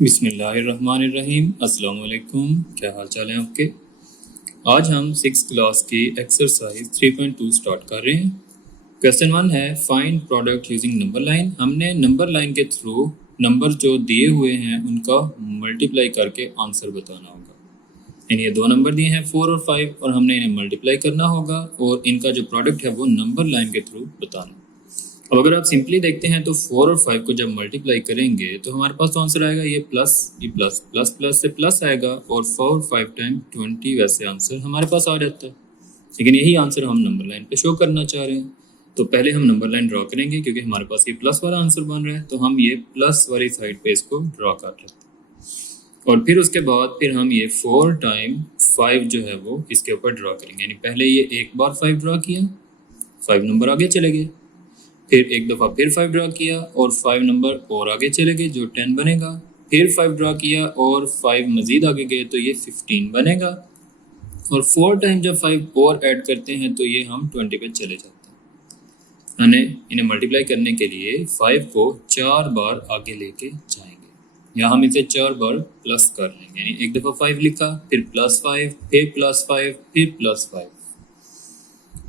बिस्मिल्लाहिर्रहमानिर्रहीम। अस्सलाम वालेकुम। क्या हाल चाल है आपके? आज हम 6th क्लास की एक्सरसाइज 3.2 स्टार्ट कर रहे हैं। क्वेश्चन 1 है find product using number line. हमने नंबर लाइन के थ्रू नंबर जो दिए हुए हैं उनका मल्टीप्लाई करके आंसर बताना होगा। यानी ये दो नंबर दिए हैं 4 और 5 और हमने इन्हें मल्टीप्लाई करना होगा और इनका जो प्रोडक्ट है वो नंबर लाइन के थ्रू बताना। अब अगर आप सिंपली देखते हैं तो 4 और 5 को जब मल्टीप्लाई करेंगे तो हमारे पास तो आंसर आएगा ये प्लस प्लस प्लस से प्लस आएगा और 4 5 टाइम 20 वैसे आंसर हमारे पास आ जाता है। लेकिन यही आंसर हम नंबर लाइन पे शो करना चाह रहे हैं तो पहले हम नंबर लाइन ड्रॉ करेंगे क्योंकि हमारे पास ये प्लस वाला आंसर बन रहा है तो हम ये प्लस वाली साइड पे इसको ड्रॉ कर लेते हैं और फिर उसके बाद फिर हम ये 4 टाइम 5 जो है वो इसके ऊपर ड्रॉ करेंगे। यानी पहले ये एक बार 5 ड्रॉ किया, 5 नंबर आगे चले गए, फिर एक दफ़ा फिर 5 ड्रॉ किया और 5 नंबर और आगे चले गए जो 10 बनेगा, फिर 5 ड्रॉ किया और 5 मज़ीद आगे गए तो ये 15 बनेगा और 4 टाइम जब 5 और ऐड करते हैं तो ये हम 20 पे चले जाते हैं। यानी इन्हें मल्टीप्लाई करने के लिए 5 को 4 बार आगे लेके जाएंगे या हम इसे 4 बार प्लस कर लेंगे। यानी एक दफ़ा 5 लिखा, फिर +5, फिर +5, फिर +5,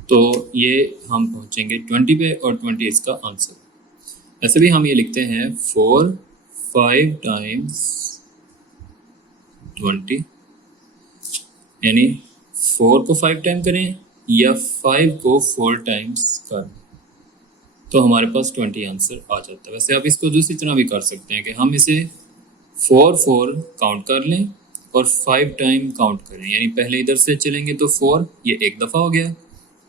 तो ये हम पहुंचेंगे 20 पे और 20 इसका आंसर। ऐसे भी हम ये लिखते हैं 4 5 टाइम्स 20, यानी 4 को 5 टाइम करें या 5 को 4 टाइम्स करें तो हमारे पास 20 आंसर आ जाता है। वैसे आप इसको दूसरी तरह भी कर सकते हैं कि हम इसे 4 4 काउंट कर लें और 5 टाइम काउंट करें। यानी पहले इधर से चलेंगे तो 4 ये एक दफ़ा हो गया,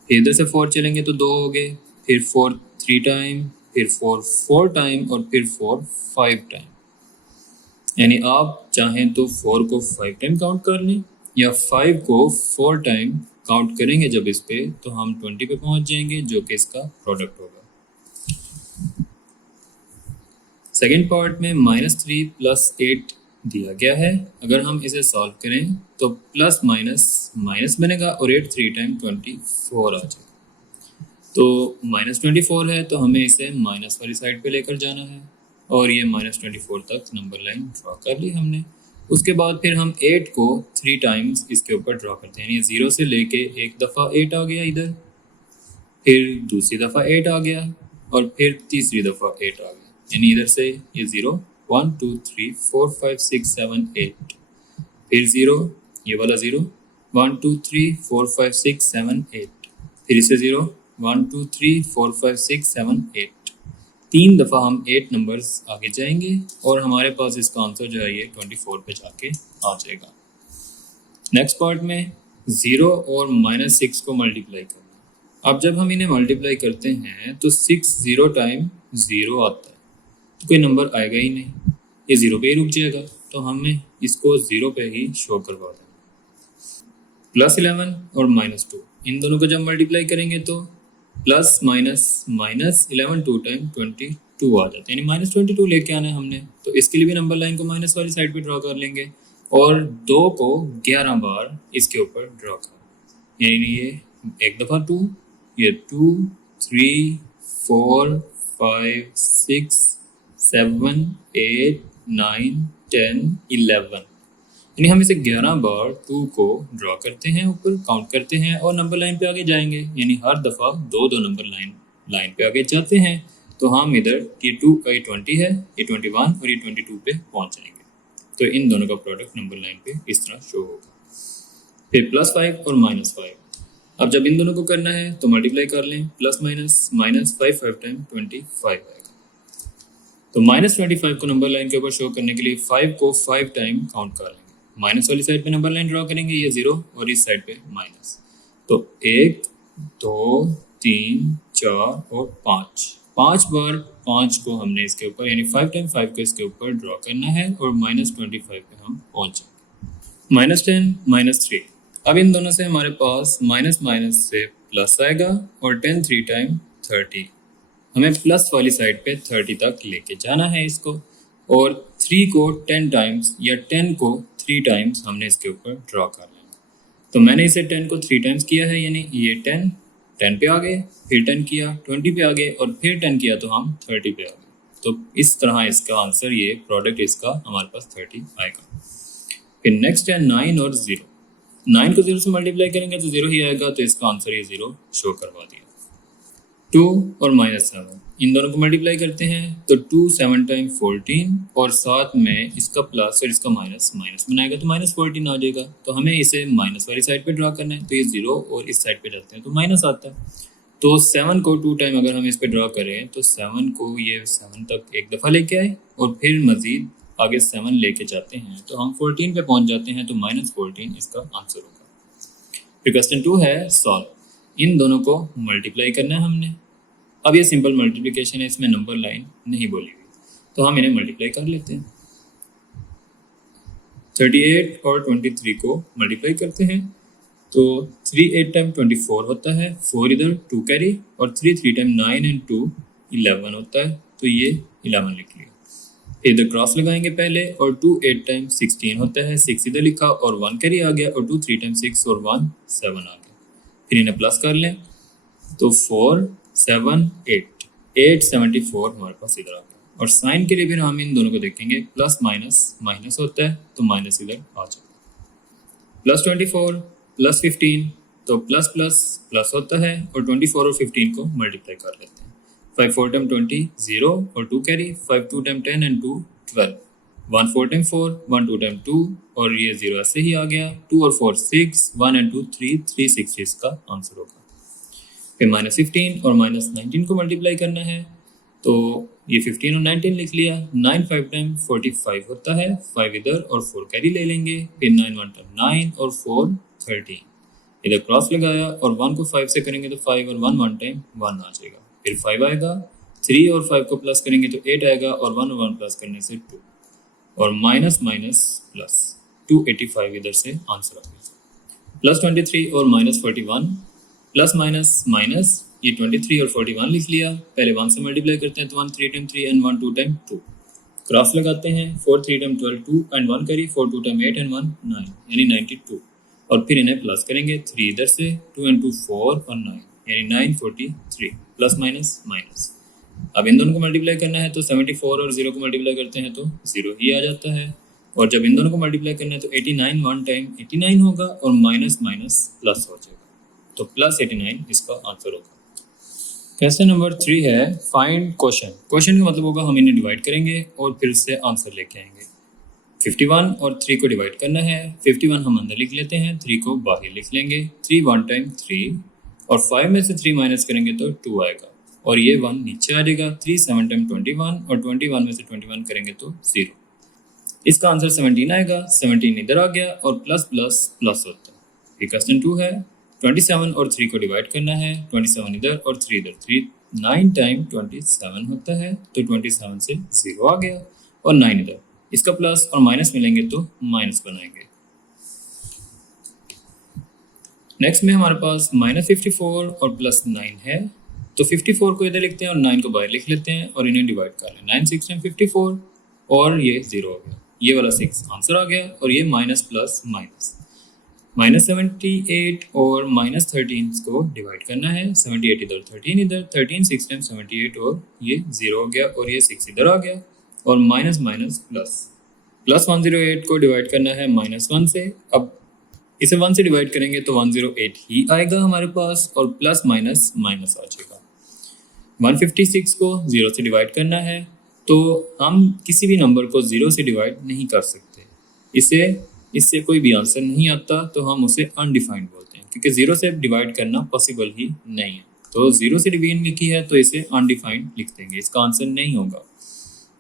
फिर इधर से 4 चलेंगे तो 2 हो गए, फिर 4 3 टाइम, फिर 4 4 टाइम और फिर 4 5 टाइम। यानी आप चाहें तो 4 को 5 टाइम काउंट कर लें या 5 को 4 टाइम काउंट करेंगे जब इस पे तो हम 20 पे पहुंच जाएंगे जो कि इसका प्रोडक्ट होगा। सेकेंड पार्ट में -3 + 8 दिया गया है। अगर हम इसे सॉल्व करें तो प्लस माइनस माइनस बनेगा और 8 3 टाइम 24 आ जाएगा। तो -24 है तो हमें इसे माइनस वाली साइड पे लेकर जाना है और ये -24 तक नंबर लाइन ड्रॉ कर ली हमने। उसके बाद फिर हम 8 को 3 टाइम्स इसके ऊपर ड्रॉ करते हैं। ये 0 से लेके एक दफ़ा 8 आ गया इधर, फिर दूसरी दफ़ा 8 आ गया और फिर तीसरी दफ़ा 8 आ गया। यानी इधर से ये 0 1 2 3 4 5 6 7 8, फिर 0 ये वाला 0 1 2 3 4 5 6 7 8, फिर इसे 0 1 2 3 4 5 6 7 8। 3 दफ़ा हम 8 नंबर्स आगे जाएंगे और हमारे पास इसका आंसर जो है ये 24 पे जाके आ जाएगा। नेक्स्ट पार्ट में 0 और -6 को मल्टीप्लाई करना। अब जब हम इन्हें मल्टीप्लाई करते हैं तो 6 0 टाइम 0 आता है तो कोई नंबर आएगा ही नहीं, ये 0 पे ही रुक जाएगा तो हमें इसको 0 पे ही शो करवा देंगे। +11 और -2 इन दोनों को जब मल्टीप्लाई करेंगे तो प्लस माइनस माइनस 11 2 टाइम 22 आ जाते हैं। यानी -22 लेके आना है हमने तो इसके लिए भी नंबर लाइन को माइनस वाली साइड पे ड्रॉ कर लेंगे और 2 को 11 बार इसके ऊपर ड्रॉ कर। यानी ये एक दफ़ा 2, ये 2 3 4 5 6 7 8 9 10 11। यानी हम इसे 11 बार 2 को ड्रॉ करते हैं, ऊपर काउंट करते हैं और नंबर लाइन पे आगे जाएंगे। यानी हर दफ़ा 2 नंबर लाइन पे आगे जाते हैं तो हम इधर ये 2 का ये 20 है, ये 21 और ये 22 पे पहुंच जाएंगे। तो इन दोनों का प्रोडक्ट नंबर लाइन पे इस तरह शो होगा। फिर +5 और -5। अब जब इन दोनों को करना है तो मल्टीप्लाई कर लें, प्लस माइनस माइनस 5 5 टाइम 25 आएगा। तो -25 को नंबर लाइन के ऊपर शो करने के लिए 5 को 5 टाइम काउंट कर लेंगे। माइनस वाली साइड पे नंबर लाइन ड्रॉ करेंगे, ये 0 और इस साइड पे माइनस। तो 1 2 3 4 और 5 बार 5 को हमने इसके ऊपर यानी 5 टाइम 5 को इसके ऊपर ड्रॉ करना है और -25 पे हम पहुँचेंगे। -10 -3। अब इन दोनों से हमारे पास माइनस माइनस से प्लस आएगा और 10 3 टाइम 30। हमें प्लस वाली साइड पे 30 तक लेके जाना है इसको और 3 को 10 टाइम्स या 10 को 3 टाइम्स हमने इसके ऊपर ड्रॉ कर लेना। तो मैंने इसे 10 को 3 टाइम्स किया है, यानी ये 10 पे आ गए, फिर 10 किया 20 पे आ गए और फिर 10 किया तो हम 30 पे आ गए। तो इस तरह इसका आंसर ये प्रोडक्ट इसका हमारे पास 30 आएगा। फिर नेक्स्ट है 9 और 0। 9 को 0 से मल्टीप्लाई करेंगे तो 0 ही आएगा, तो इसका आंसर ये 0 शो करवा दिया। 2 और -7 इन दोनों को मल्टीप्लाई करते हैं तो 2 7 टाइम 14 और साथ में इसका प्लस और इसका माइनस बनाएगा तो -14 आ जाएगा। तो हमें इसे माइनस वाली साइड पे ड्रा करना है, तो ये 0 और इस साइड पे जाते हैं तो माइनस आता है। तो 7 को 2 टाइम अगर हम इस पे ड्रा करें तो 7 को ये 7 तक एक दफ़ा लेके आए और फिर मज़ीद आगे 7 लेके जाते हैं तो हम 14 पे पहुंच जाते हैं, तो -14 इसका आंसर होगा। फिर क्वेश्चन 2 है सॉल्व। इन दोनों को मल्टीप्लाई करना है हमने। अब ये सिंपल मल्टीप्लिकेशन है, इसमें नंबर लाइन नहीं बोली हुई, तो हम इन्हें मल्टीप्लाई कर लेते हैं। 38 और 23 को मल्टीप्लाई करते हैं तो 3 8 टाइम 24 होता है, 4 इधर 2 कैरी और 3 3 टाइम 9 एंड 2 11 होता है, तो ये 11 लिख लिया। इधर क्रॉस लगाएंगे पहले और 2 8 टाइम 16 होता है, 6 इधर लिखा और 1 कैरी आ गया और 2 3 टाइम 6 और 1 7 आ गया। फिर इन्हें प्लस कर लें तो 4 7 8 8 74 हमारे पास इधर आ गया। और साइन के लिए फिर हम इन दोनों को देखेंगे, प्लस माइनस माइनस होता है तो माइनस इधर आ जाएगा। प्लस 24 प्लस 15 तो प्लस प्लस प्लस होता है और 24 और 15 को मल्टीप्लाई कर लेते हैं। 5 4 टाइम 20 0 और 2 carry, 5 2 time 10 and 2 12, 1 4 time 4 1 2 time 2 और ये 0 ऐसे ही आ गया। 2 और 4 6 1 एंड 2 3 360 इसका आंसर होगा। फिर -15 और -19 को मल्टीप्लाई करना है तो ये 15 और 19 लिख लिया। 9 5 टाइम 45 होता है, 5 इधर और 4 कैरी ले लेंगे। फिर 9 1 टाइम 9 और 4 13 इधर क्रॉस लगाया और 1 को 5 से करेंगे तो 5 और 1 1 टाइम 1 आ जाएगा। फिर 5 आएगा, 3 और 5 को प्लस करेंगे तो 8 आएगा और 1 और 1 प्लस करने से 2 और माइनस माइनस प्लस 285 इधर से आंसर आ गया। प्लस 23 और -41 प्लस माइनस माइनस ये 23 और 41 लिख लिया। पहले 1 से मल्टीप्लाई करते हैं तो 1 3 टाइम 3 एंड 1 2 टाइम 2, क्रॉस लगाते हैं 4 3 टाइम 12 2 एंड 1 करी, 4 2 टाइम 8 एंड 1 9 यानी 92 और फिर इन्हें प्लस करेंगे 3 इधर से 2 एंड 2 4 और 9 यानी 943 प्लस माइनस माइनस। अब इन दोनों को मल्टीप्लाई करना है तो 74 और 0 को मल्टीप्लाई करते हैं तो 0 ही आ जाता है। और जब इन दोनों को मल्टीप्लाई करना है तो 89 1 टाइम 89 होगा और माइनस माइनस प्लस हो जाएगा, तो प्लस 89 इसका आंसर होगा। क्वेश्चन नंबर 3 है फाइंड क्वोशंट। क्वोशंट का मतलब होगा हम इन्हें डिवाइड करेंगे और फिर से आंसर लेके आएंगे। 51 और 3 को डिवाइड करना है। 51 हम अंदर लिख लेते हैं, 3 को बाहर लिख लेंगे। 3 1 टाइम 3 और 5 में से 3 माइनस करेंगे तो 2 आएगा और ये 1 नीचे आ जाएगा। 3 7 टाइम 21 और 21 में से 21 करेंगे तो 0। इसका आंसर 17 आएगा। 17 इधर आ गया और प्लस प्लस प्लस होता है। फिर क्वेश्चन 2 है 27 और 3 को डिवाइड करना है। 27 इधर और 3 इधर, 3 9 टाइम 27 होता है तो 27 से 0 आ गया और 9 इधर, इसका प्लस और माइनस मिलेंगे तो माइनस बनाएंगे। नेक्स्ट में हमारे पास -54 और +9 है, तो 54 को इधर लिखते हैं और 9 को बाहर लिख लेते हैं और इन्हें डिवाइड कर लें। 9 6 टाइम 54 और ये 0 हो गया, ये वाला 6 आंसर आ गया और ये माइनस प्लस माइनस। -78 और -13 को डिवाइड करना है। 78 इधर 13 इधर, 13 6 टाइम 78 और ये 0 हो गया और ये 6 इधर आ गया और माइनस माइनस प्लस। +108 को डिवाइड करना है -1 से। अब इसे 1 से डिवाइड करेंगे तो 108 ही आएगा हमारे पास और प्लस माइनस माइनस आ जाएगा। 156 को 0 से डिवाइड करना है, तो हम किसी भी नंबर को 0 से डिवाइड नहीं कर सकते। इससे कोई भी आंसर नहीं आता, तो हम उसे अनडिफाइंड बोलते हैं क्योंकि 0 से डिवाइड करना पॉसिबल ही नहीं है। तो 0 से डिवीजन लिखी है तो इसे अनडिफाइंड लिख देंगे, इसका आंसर नहीं होगा।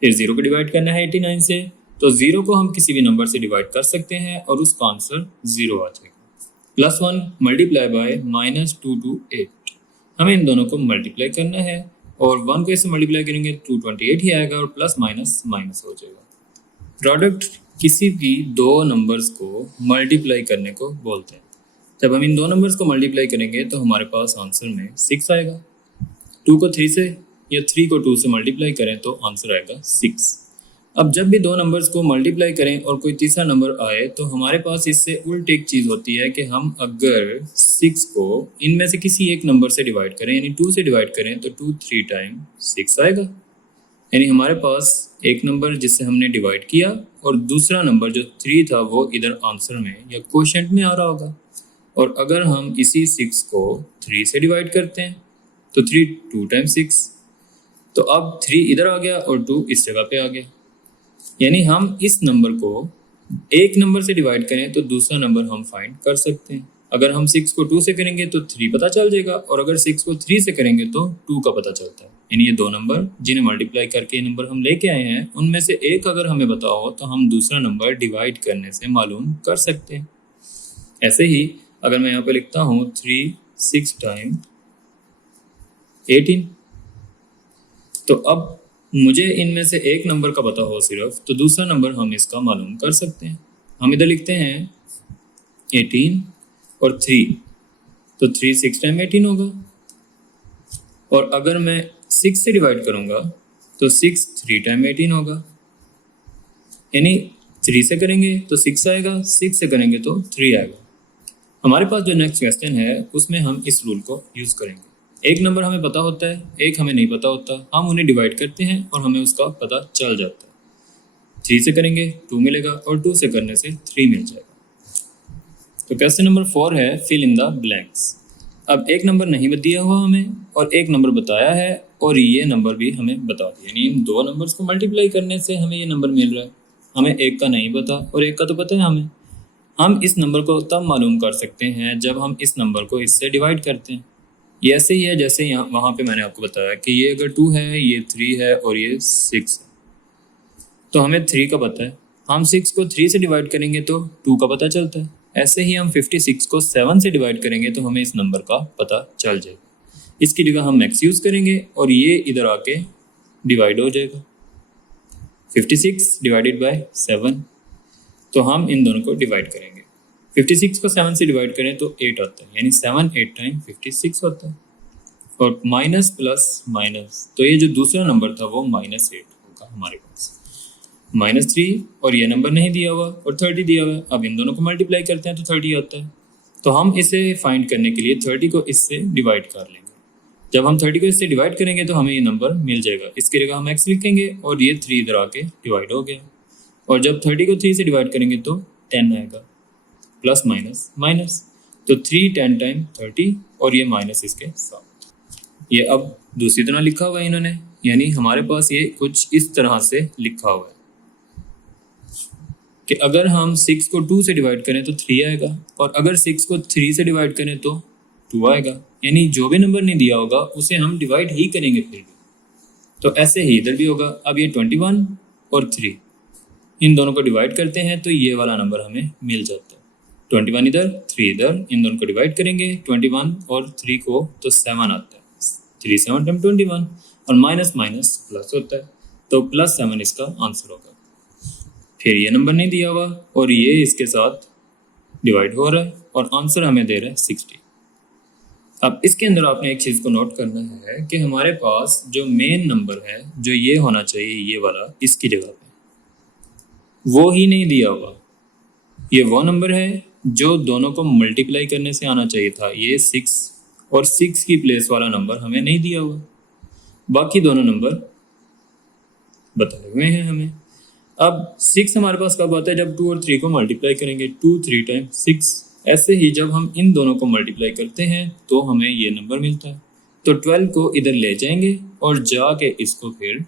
फिर 0 को डिवाइड करना है 89 से, तो 0 को हम किसी भी नंबर से डिवाइड कर सकते हैं और उसका आंसर 0 आ जाएगा। +1 मल्टीप्लाई बाय -228, हमें इन दोनों को मल्टीप्लाई करना है और 1 को इससे मल्टीप्लाई करेंगे 228 ही आएगा और प्लस माइनस माइनस हो जाएगा। प्रोडक्ट किसी भी दो नंबर्स को मल्टीप्लाई करने को बोलते हैं। जब हम इन दो नंबर्स को मल्टीप्लाई करेंगे तो हमारे पास आंसर में 6 आएगा। 2 को 3 से या 3 को 2 से मल्टीप्लाई करें तो आंसर आएगा 6। अब जब भी दो नंबर्स को मल्टीप्लाई करें और कोई तीसरा नंबर आए तो हमारे पास इससे उल्ट एक चीज़ होती है कि हम अगर 6 को इनमें से किसी एक नंबर से डिवाइड करें यानी 2 से डिवाइड करें तो 2 3 टाइम 6 आएगा। यानी हमारे पास एक नंबर जिससे हमने डिवाइड किया और दूसरा नंबर जो 3 था वो इधर आंसर में या क्वोशंट में आ रहा होगा। और अगर हम इसी 6 को 3 से डिवाइड करते हैं तो 3 2 टाइम्स 6, तो अब 3 इधर आ गया और 2 इस जगह पे आ गया। यानी हम इस नंबर को एक नंबर से डिवाइड करें तो दूसरा नंबर हम फाइंड कर सकते हैं। अगर हम 6 को 2 से करेंगे तो 3 पता चल जाएगा, और अगर 6 को 3 से करेंगे तो 2 का पता चलता है। यानी ये दो नंबर जिन्हें मल्टीप्लाई करके ये नंबर हम लेके आए हैं, उनमें से एक अगर हमें पता हो तो हम दूसरा नंबर डिवाइड करने से मालूम कर सकते हैं। ऐसे ही अगर मैं यहाँ पे लिखता हूँ 3 6 टाइम 18, तो अब मुझे इनमें से एक नंबर का पता हो सिर्फ, तो दूसरा नंबर हम इसका मालूम कर सकते हैं। हम इधर लिखते हैं 18 और 3, तो 3 6 टाइम 18 होगा। और अगर मैं 6 से डिवाइड करूंगा तो 6 3 टाइम 18 होगा। यानी 3 से करेंगे तो 6 आएगा, 6 से करेंगे तो 3 आएगा। हमारे पास जो नेक्स्ट क्वेश्चन है उसमें हम इस रूल को यूज़ करेंगे। एक नंबर हमें पता होता है, एक हमें नहीं पता होता, हम उन्हें डिवाइड करते हैं और हमें उसका पता चल जाता है। 3 से करेंगे 2 मिलेगा और 2 से करने से 3 मिल जाएगा। तो क्वेश्चन नंबर 4 है फिल इन द ब्लैंक्स। अब एक नंबर नहीं दिया हुआ हमें और एक नंबर बताया है और ये नंबर भी हमें बता दिया, यानी इन दो नंबर्स को मल्टीप्लाई करने से हमें ये नंबर मिल रहा है। हमें एक का नहीं पता और एक का तो पता है हमें। हम इस नंबर को तब मालूम कर सकते हैं जब हम इस नंबर को इससे डिवाइड करते हैं। ये ऐसे ही है जैसे यहाँ वहाँ पे मैंने आपको बताया कि ये अगर 2 है, ये 3 है और ये 6 है, तो हमें 3 का पता है। हम 6 को 3 से डिवाइड करेंगे तो 2 का पता चलता है। ऐसे ही हम 56 को 7 से डिवाइड करेंगे तो हमें इस नंबर का पता चल जाएगा। इसकी जगह हम मैक्स यूज़ करेंगे और ये इधर आके डिवाइड हो जाएगा। 56 डिवाइडेड बाय 7, तो हम इन दोनों को डिवाइड करेंगे। 56 को 7 से डिवाइड करें तो 8 आता है, यानी 7 8 टाइम 56 होता है। और माइनस प्लस माइनस, तो ये जो दूसरा नंबर था वो -8 होगा हमारे पास। -3 और ये नंबर नहीं दिया हुआ और 30 दिया हुआ है। अब इन दोनों को मल्टीप्लाई करते हैं तो 30 आता है। तो हम इसे फाइंड करने के लिए 30 को इससे डिवाइड कर लेंगे। जब हम 30 को इससे डिवाइड करेंगे तो हमें ये नंबर मिल जाएगा। इसकी जगह हम x लिखेंगे और ये 3 इधर आके डिवाइड हो गया। और जब 30 को 3 से डिवाइड करेंगे तो 10 आएगा, प्लस माइनस माइनस, तो 3 10 टाइम 30 और ये माइनस इसके साथ। ये अब दूसरी तरह लिखा हुआ है इन्होंने, यानी हमारे पास ये कुछ इस तरह से लिखा हुआ है कि अगर हम 6 को 2 से डिवाइड करें तो 3 आएगा और अगर 6 को 3 से डिवाइड करें तो 2 आएगा। यानी जो भी नंबर नहीं दिया होगा उसे हम डिवाइड ही करेंगे फिर भी। तो ऐसे ही इधर भी होगा। अब ये 21 और 3 इन दोनों को डिवाइड करते हैं तो ये वाला नंबर हमें मिल जाता है। 21 इधर 3 इधर, इन दोनों को डिवाइड करेंगे 21 और 3 को तो 7 आता है। 3 7 टाइम 21 और माइनस माइनस प्लस होता है, तो +7 इसका आंसर होगा। फिर ये नंबर नहीं दिया हुआ और ये इसके साथ डिवाइड हो रहा है और आंसर हमें दे रहा है 60। अब इसके अंदर आपने एक चीज़ को नोट करना है कि हमारे पास जो मेन नंबर है, जो ये होना चाहिए ये वाला, इसकी जगह पे वो ही नहीं दिया हुआ। ये वो नंबर है जो दोनों को मल्टीप्लाई करने से आना चाहिए था, ये 6, और 6 की प्लेस वाला नंबर हमें नहीं दिया हुआ। बाकी दोनों नंबर बताए हुए हैं हमें। अब 6 हमारे पास कब आता है? जब 2 और 3 को मल्टीप्लाई करेंगे, 2 3 टाइम 6। ऐसे ही जब हम इन दोनों को मल्टीप्लाई करते हैं तो हमें ये नंबर मिलता है। तो 12 को इधर ले जाएंगे और जाके इसको फिर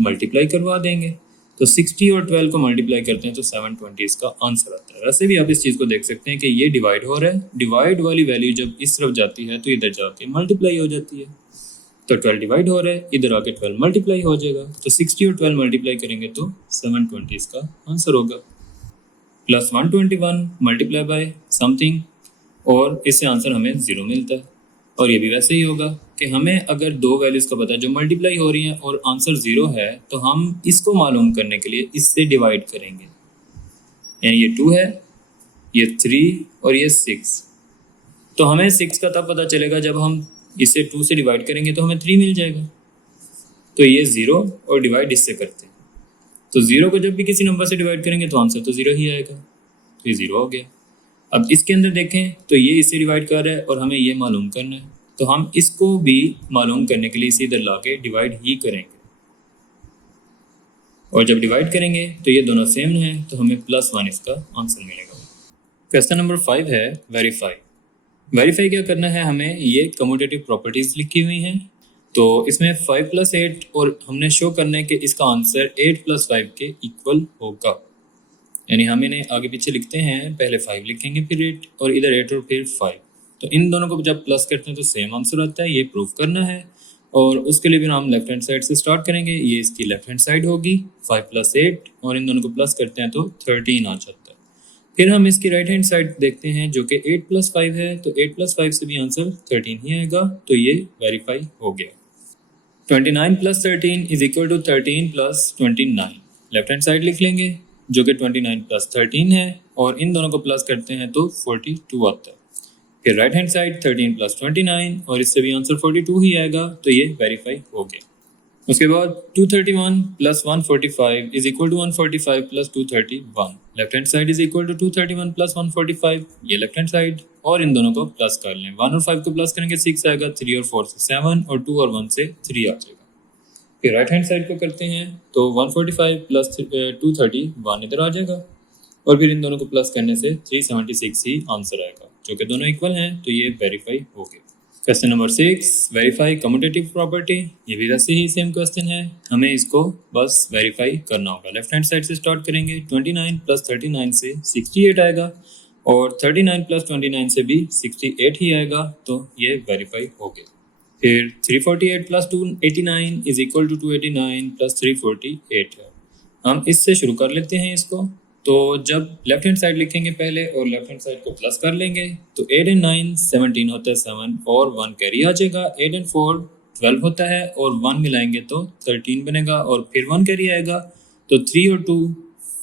मल्टीप्लाई करवा देंगे। तो 60 और 12 को मल्टीप्लाई करते हैं तो 720 इसका आंसर आता है। वैसे भी आप इस चीज़ को देख सकते हैं कि ये डिवाइड हो रहा है, डिवाइड वाली वैल्यू जब इस तरफ जाती है तो इधर जाके मल्टीप्लाई हो जाती है। तो 12 डिवाइड हो रहा है, इधर आके 12 मल्टीप्लाई हो जाएगा। तो 60 और 12 मल्टीप्लाई करेंगे तो 720 इसका आंसर होगा। प्लस 121 मल्टीप्लाई बाय समथिंग, और इससे आंसर हमें 0 मिलता है। और ये भी वैसे ही होगा कि हमें अगर दो वैल्यूज़ का पता है जो मल्टीप्लाई हो रही हैं और आंसर 0 है, तो हम इसको मालूम करने के लिए इससे डिवाइड करेंगे। यानी ये 2 है, ये 3 और ये 6। तो हमें 6 का तब पता चलेगा जब हम इसे 2 से डिवाइड करेंगे तो हमें 3 मिल जाएगा। तो ये 0 और डिवाइड इससे करते हैं, तो 0 को जब भी किसी नंबर से डिवाइड करेंगे तो आंसर तो 0 ही आएगा। तो ये 0 हो गया। अब इसके अंदर देखें तो ये इससे डिवाइड कर रहा है और हमें ये मालूम करना है, तो हम इसको भी मालूम करने के लिए इसे इधर ला के डिवाइड ही करेंगे। और जब डिवाइड करेंगे तो ये दोनों सेम हैं तो हमें +1 इसका आंसर मिलेगा। क्वेश्चन नंबर 5 है वेरीफाई। वेरीफाई क्या करना है हमें, ये कम्यूटेटिव प्रॉपर्टीज लिखी हुई हैं तो इसमें 5 + 8 और हमने शो करना है कि इसका आंसर 8 + 5 के इक्वल होगा। यानी हम इन्हें आगे पीछे लिखते हैं, पहले 5 लिखेंगे फिर 8 और इधर 8 और फिर 5, तो इन दोनों को जब प्लस करते हैं तो सेम आंसर आता है, ये प्रूफ करना है। और उसके लिए भी हम लेफ्ट हैंड साइड से स्टार्ट करेंगे, ये इसकी लेफ्ट हैंड साइड होगी 5 + 8 और इन दोनों को प्लस करते हैं तो 13 आ जाता है। फिर हम इसकी राइट हैंड साइड देखते हैं जो कि 8 + 5 है, तो 8 + 5 से भी आंसर 13 ही आएगा, तो ये वेरीफाई हो गया। 29 + 13 = 13 + 29, लेफ्ट हैंड साइड लिख लेंगे जो कि 29 + 13 है और इन दोनों को प्लस करते हैं तो 42 आता है। फिर राइट हैंड साइड 13 + 29 और इससे भी आंसर 42 ही आएगा, तो ये वेरीफाई हो गया। उसके बाद 231 + 145 = 145 + 231, लेफ्ट हैंड साइड = 231 + 145, ये लेफ्ट हैंड साइड, और इन दोनों को प्लस कर लें। 1 और 5 को प्लस करेंगे 6 आएगा, 3 और 4 से 7 और 2 और 1 से 3 आ जाएगा। फिर राइट हैंड साइड को करते हैं तो 145 + 231 इधर आ जाएगा और फिर इन दोनों को प्लस करने से 376 ही आंसर आएगा, जो कि दोनों इक्वल हैं, तो ये वेरीफाई हो गया। Question number 6, verify commutative property. ये भी वैसे ही सेम क्वेश्चन है, हमें इसको बस वेरीफाई करना होगा। लेफ्ट हैंड साइड से स्टार्ट करेंगे, 29 + 39 से 68 आएगा और 39 + 29 से भी 68 ही आएगा, तो ये वेरीफाई हो गया। फिर 348 + 289 = 289 + 348 है। हम इससे शुरू कर लेते हैं इसको, तो जब लेफ्ट हैंड साइड लिखेंगे पहले और लेफ्ट हैंड साइड को प्लस कर लेंगे तो 8 और 9 17 होता है 7 और 1 कैरी आ जाएगा। 8 और 4 12 होता है और 1 मिलाएंगे तो 13 बनेगा और फिर 1 कैरी आएगा, तो 3 और 2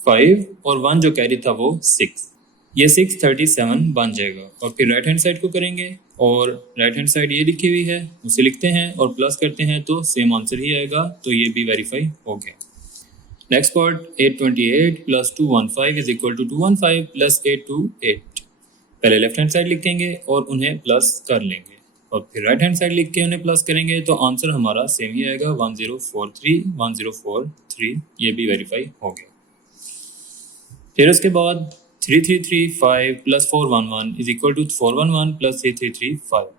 5 और 1 जो कैरी था वो 6, ये 637 बन जाएगा। और फिर राइट हैंड साइड को करेंगे और राइट हैंड साइड ये लिखी हुई है उसे लिखते हैं और प्लस करते हैं तो सेम आंसर ही आएगा, तो ये भी वेरीफाई हो गया। नेक्स्ट पार्ट 828 + 215 = 215 + 828, पहले लेफ्ट हैंड साइड लिखेंगे और उन्हें प्लस कर लेंगे और फिर राइट हैंड साइड लिख के उन्हें प्लस करेंगे तो आंसर हमारा सेम ही आएगा 1043 1043, ये भी वेरीफाई हो गया। फिर उसके बाद 3335 + 411 = 411 + 3335,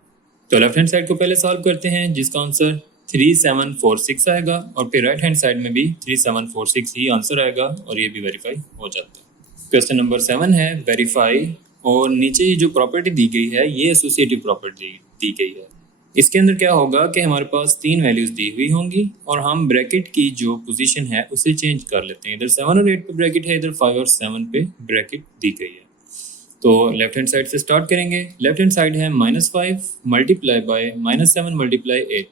तो लेफ्ट हैंड साइड को पहले सॉल्व करते हैं जिसका आंसर 3746 आएगा और फिर राइट हैंड साइड में भी 3746 ही आंसर आएगा और ये भी वेरीफाई हो जाता है। क्वेश्चन नंबर 7 है वेरीफाई, और नीचे जो प्रॉपर्टी दी गई है ये एसोसिएटिव प्रॉपर्टी दी गई है। इसके अंदर क्या होगा कि हमारे पास 3 वैल्यूज दी हुई होंगी और हम ब्रैकेट की जो पोजीशन है उसे चेंज कर लेते हैं। इधर 7 और 8 पे ब्रैकेट है, इधर 5 और 7 पे ब्रैकेट दी गई है। तो लेफ्ट हैंड साइड से स्टार्ट करेंगे, लेफ्ट हैंड साइड है -5 मल्टीप्लाई बाय -7 मल्टीप्लाई 8।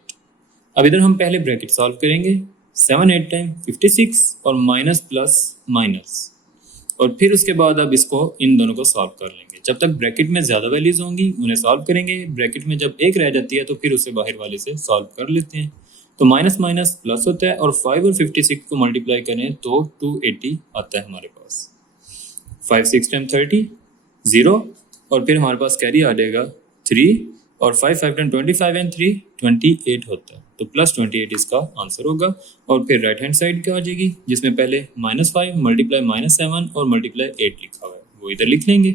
अब इधर हम पहले ब्रैकेट सॉल्व करेंगे, 7 8 टाइम 56 और माइनस प्लस माइनस, और फिर उसके बाद अब इसको इन दोनों को सॉल्व कर लेंगे। जब तक ब्रैकेट में ज़्यादा वैल्यूज होंगी उन्हें सॉल्व करेंगे, ब्रैकेट में जब एक रह जाती है तो फिर उसे बाहर वाले से सॉल्व कर लेते हैं। तो माइनस माइनस प्लस होता है और 5 और 56 को मल्टीप्लाई करें तो 280 आता है हमारे पास। 5 6 टाइम 30 0 और फिर हमारे पास कैरी आ जाएगा 3 और 5 5 टाइम 25 एंड 3 28 होता है, तो +28 इसका आंसर होगा। और फिर राइट हैंड साइड क्या आ जाएगी जिसमें पहले -5 मल्टीप्लाई -7 और मल्टीप्लाई 8 लिखा हुआ है वो इधर लिख लेंगे।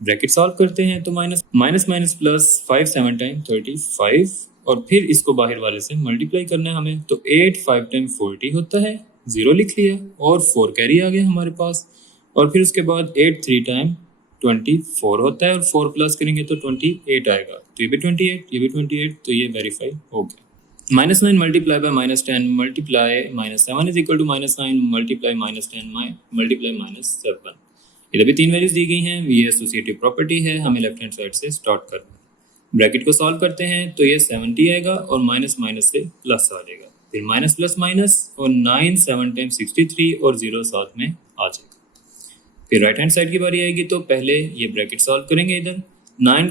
ब्रैकेट सॉल्व करते हैं तो माइनस माइनस प्लस 5 7 टाइम 35 और फिर इसको बाहर वाले से मल्टीप्लाई करना है हमें, तो 8 5 टाइम 40 होता है, 0 लिख लिया और 4 कैरी आ गया हमारे पास। और फिर उसके बाद 8 3 टाइम 24 होता है और 4 प्लस करेंगे तो 28 आएगा, तो ये भी 28 ये भी 28, तो ये वेरीफाई हो गया। -9 multiply by -10 multiply -7 = -9 multiply -10 multiply -7। इधर भी 3 वैल्यूज दी गई हैं, ये एसोसिएटिव प्रॉपर्टी है, हमें लेफ्ट हैंड साइड से स्टार्ट करना है। ब्रैकेट को सॉल्व करते हैं तो ये 70 आएगा और माइनस माइनस से प्लस आ जाएगा, फिर माइनस प्लस माइनस और 9 7 टाइम 63 और 0 साथ में आ जाएगा। फिर राइट हैंड साइड की बारी आएगी तो पहले ये ब्रैकेट सॉल्व करेंगे। इधर 9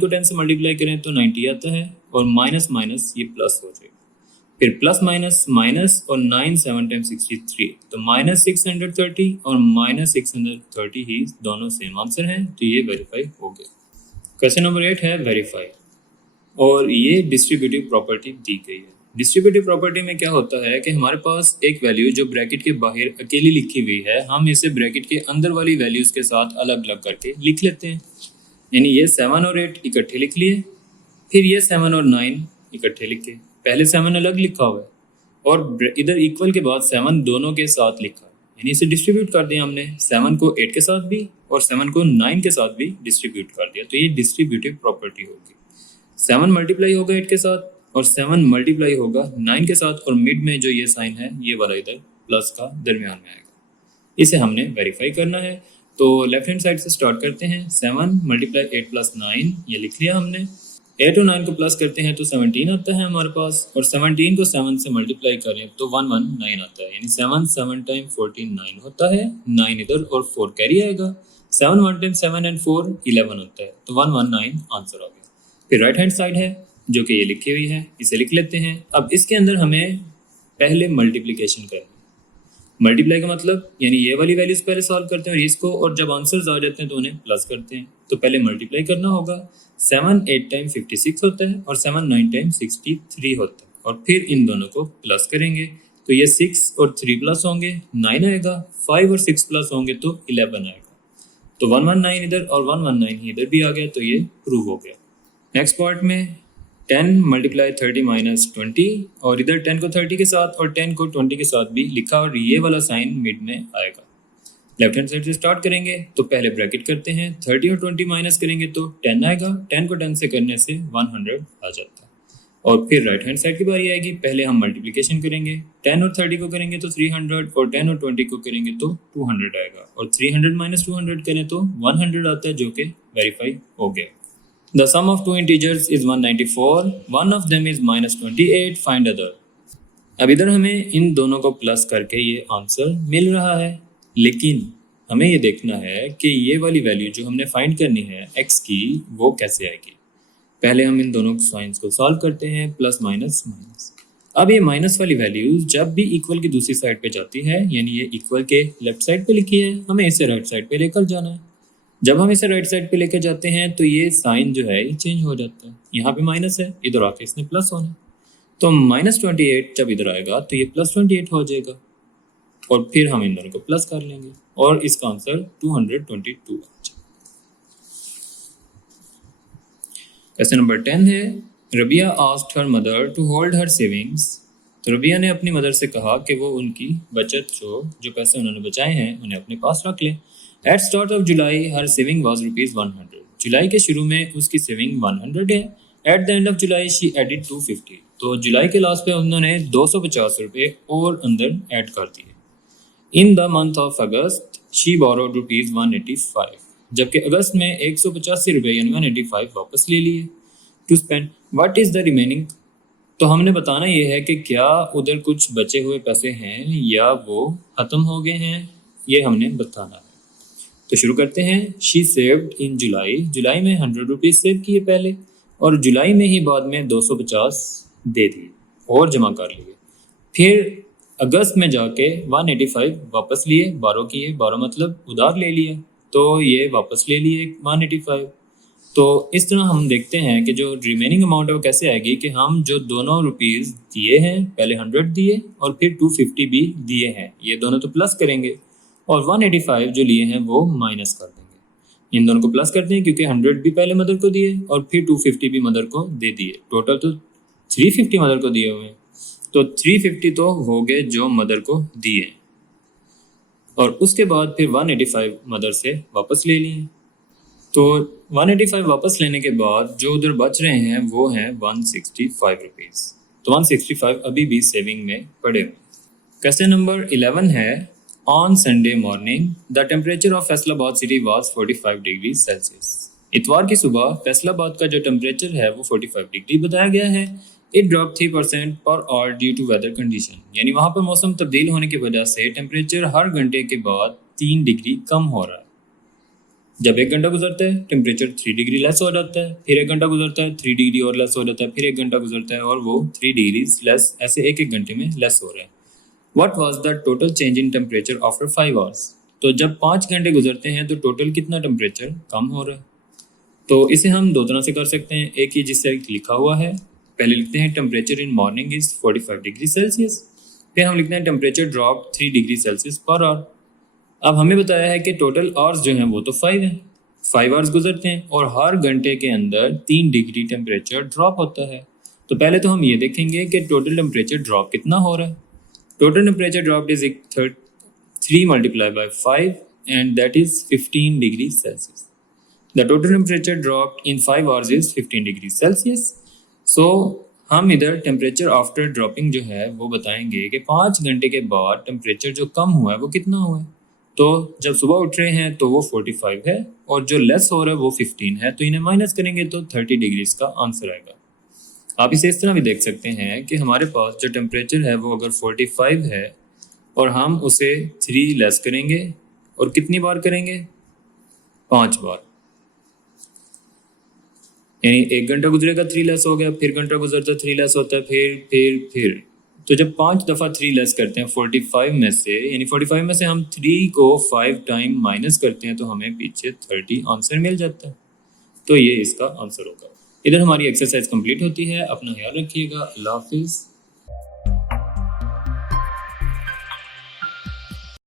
को 10 से मल्टीप्लाई करें तो 90 आता है और माइनस माइनस ये प्लस हो जाएगा, फिर प्लस माइनस माइनस और 9 7 टाइम 63, तो -630 और -630 ही दोनों सेम आंसर हैं, तो ये वेरीफाई हो गया। क्वेश्चन नंबर 8 है वेरीफाई, और ये डिस्ट्रीब्यूटिव प्रॉपर्टी दी गई है। डिस्ट्रीब्यूटिव प्रॉपर्टी में क्या होता है कि हमारे पास एक वैल्यू जो ब्रैकेट के बाहर अकेली लिखी हुई है, हम इसे ब्रैकेट के अंदर वाली वैल्यूज़ के साथ अलग अलग करके लिख लेते हैं। यानी ये 7 और 8 इकट्ठे लिख लिए, फिर ये 7 और 9 इकट्ठे लिखे। पहले 7 अलग लिखा हुआ है और इधर इक्वल के बाद 7 दोनों के साथ लिखा है, यानी इसे डिस्ट्रीब्यूट कर दिया हमने। 7 को 8 के साथ भी और 7 को 9 के साथ भी डिस्ट्रीब्यूट कर दिया, तो ये डिस्ट्रीब्यूटिव प्रॉपर्टी होगी। 7 मल्टीप्लाई होगा 8 के साथ और 7 मल्टीप्लाई होगा 9 के साथ, और मिड में जो ये साइन है ये वाला इधर प्लस का दरमियान में आएगा। इसे हमने वेरीफाई करना है, तो लेफ्ट हैंड साइड से स्टार्ट करते हैं। 7 मल्टीप्लाई 8 प्लस 9 ये लिख लिया हमने। 8 और 9 को प्लस करते हैं तो 17 आता है हमारे पास, और 17 को 7 से मल्टीप्लाई करें तो 119 आता है, यानी 7 7 टाइम 14 9 होता है। 9 इधर और 4 कैरी आएगा। 7 1 टाइम 7 एंड 4 11 होता है, तो 119 आंसर आ गया। फिर राइट हैंड साइड है जो कि ये लिखी हुई है, इसे लिख लेते हैं। अब इसके अंदर हमें पहले मल्टीप्लिकेशन करनी। मल्टीप्लाई का मतलब यानी ये वाली वैल्यूज पहले सॉल्व करते हैं और इसको, और जब आंसर्स आ जाते हैं तो उन्हें प्लस करते हैं। तो पहले मल्टीप्लाई करना होगा। 7 8 टाइम 56 होता है और 7 9 टाइम 63 होता है, और फिर इन दोनों को प्लस करेंगे तो ये 6 और 3 प्लस होंगे 9 आएगा, 5 और 6 प्लस होंगे तो 11 आएगा। तो 119 इधर और 119 ही इधर भी आ गया, तो ये प्रूव हो गया। नेक्स्ट पार्ट में 10 मल्टीप्लाई 30 माइनस 20, और इधर 10 को 30 के साथ और 10 को 20 के साथ भी लिखा, और ये वाला साइन मिड में आएगा। लेफ्ट हैंड साइड से स्टार्ट करेंगे तो पहले ब्रैकेट करते हैं। 30 और 20 माइनस करेंगे तो 10 आएगा। 10 को 10 से करने से 100 आ जाता है। और फिर राइट हैंड साइड की बारी आएगी। पहले हम मल्टीप्लिकेशन करेंगे। 10 और 30 को करेंगे तो 300, और 10 और 20 को करेंगे तो 200 आएगा, और 300 माइनस 200 करें तो 100 आता है, जो कि वेरीफाई हो गया। The sum of two integers is 194. One of them is minus 28. Find other. अब इधर हमें इन दोनों को प्लस करके ये आंसर मिल रहा है, लेकिन हमें ये देखना है कि ये वाली वैल्यू जो हमने फाइंड करनी है x की, वो कैसे आएगी। पहले हम इन दोनों साइंस को सॉल्व करते हैं, प्लस माइनस माइनस। अब ये माइनस वाली वैल्यू जब भी इक्वल की दूसरी साइड पे जाती है, यानी ये इक्वल के लेफ्ट साइड पे लिखी है, हमें इसे राइट साइड पे लेकर जाना है। जब हम इसे राइट साइड पे लेकर जाते हैं तो ये साइन जो है ये चेंज हो जाता है। यहाँ पे माइनस है, इधर आके इसने प्लस होना है, तो माइनस 28 जब इधर आएगा तो ये प्लस 28 हो जाएगा, और फिर हम इन दोनों को प्लस कर लेंगे, और इसका आंसर 222 आ जाएगा। क्वेश्चन नंबर 10 है, Rabia asked her mother to hold her savings. तो रबिया ने अपनी मदर से कहा कि वो उनकी बचत जो पैसे उन्होंने बचाए हैं उन्हें अपने पास रख लें। At start of July her saving was ₹100। जुलाई के शुरू में उसकी सेविंग 100 है। At the end of July she added 250। तो जुलाई के लास्ट पे उन्होंने 250 रुपये और अंदर ऐड कर दिए। In the month of August she borrowed ₹185, जबकि अगस्त में 185 रुपये यानी 185 वापस ले लिए to spend. What is the remaining. तो हमने बताना ये है कि क्या उधर कुछ बचे हुए पैसे हैं या वो ख़त्म हो गए हैं, ये हमने बताना है। तो शुरू करते हैं। शी सेव्ड इन जुलाई। जुलाई में 100 रुपीज़ सेव किए पहले, और जुलाई में ही बाद में 250 दे दिए और जमा कर लिए। फिर अगस्त में जाके 185 वापस लिए, 12 किए, 12 मतलब उधार ले लिया, तो ये वापस ले लिए 185। तो इस तरह हम देखते हैं कि जो रिमेनिंग अमाउंट है वो कैसे आएगी, कि हम जो दोनों रुपीज़ दिए हैं, पहले 100 दिए और फिर 250 भी दिए हैं, ये दोनों तो प्लस करेंगे, और 185 जो लिए हैं वो माइनस कर देंगे। इन दोनों को प्लस करते हैं क्योंकि 100 भी पहले मदर को दिए और फिर 250 भी मदर को दे दिए। टोटल तो 350 मदर को दिए हुए हैं, तो 350 तो हो गए जो मदर को दिए, और उसके बाद फिर 185 मदर से वापस ले लिए। तो 185 वापस लेने के बाद जो उधर बच रहे हैं वो हैं 165 रुपीज़। तो 165 अभी भी सेविंग में पड़े हुए। क्वेश्चन नंबर 11 है, On Sunday morning, the temperature of Faisalabad city was 45 degree Celsius. इतवार की सुबह फैसलाबाद का जो टेम्परेचर है वो 45 डिग्री बताया गया है। It dropped 3% per hour due to weather condition, यानी वहाँ पर मौसम तब्दील होने की वजह से टेम्परेचर हर घंटे के बाद 3 डिग्री कम हो रहा है। जब 1 घंटा गुजरता है टेम्परेचर 3 डिग्री लेस हो जाता है, फिर 1 घंटा गुजरता है 3 डिग्री और लेस हो जाता है, फिर 1 घंटा गुजरता है और वो 3 डिग्री लेस, ऐसे एक घंटे में लेस हो रहे हैं। What was the total change in temperature after 5 hours? तो जब 5 घंटे गुजरते हैं तो टोटल कितना टेम्परेचर कम हो रहा है। तो इसे हम दो तरह से कर सकते हैं। एक ही जिससे लिखा हुआ है पहले लिखते हैं temperature in morning is 45 degree Celsius, फिर हम लिखते हैं temperature drop 3 degree Celsius per hour. अब हमें बताया है कि टोटल आवर्स जो हैं वो तो 5 हैं, 5 आवर्स गुजरते हैं और हर घंटे के अंदर 3 डिग्री टेम्परेचर ड्रॉप होता है। तो पहले तो हम ये देखेंगे कि टोटल टेम्परेचर ड्रॉप कितना हो रहा है। Total temperature drop is 3 multiply by 5 and that is 15 degrees Celsius. The total temperature dropped in 5 hours is 15 degrees Celsius. So हम इधर टेम्परेचर आफ्टर ड्रॉपिंग जो है वो बताएंगे कि 5 घंटे के बाद टेम्परेचर जो कम हुआ है वो कितना हुआ है। तो जब सुबह उठ रहे हैं तो वो 45 है और जो लेस हो रहा है वो 15 है, तो इन्हें माइनस करेंगे तो 30 डिग्रीज का आंसर आएगा। आप इसे इस तरह भी देख सकते हैं कि हमारे पास जो टेम्परेचर है वो अगर 45 है और हम उसे 3 लेस करेंगे और कितनी बार करेंगे, 5 बार, यानी 1 घंटा गुजरेगा 3 लेस हो गया, फिर घंटा गुजरता 3 लेस होता है, फिर तो जब 5 दफ़ा 3 लेस करते हैं 45 में से, यानी 45 में से हम 3 को 5 टाइम माइनस करते हैं तो हमें पीछे 30 आंसर मिल जाता है। तो ये इसका आंसर होगा। इधर हमारी एक्सरसाइज कंप्लीट होती है। अपना ख्याल रखिएगा। अल्लाह हाफिज़।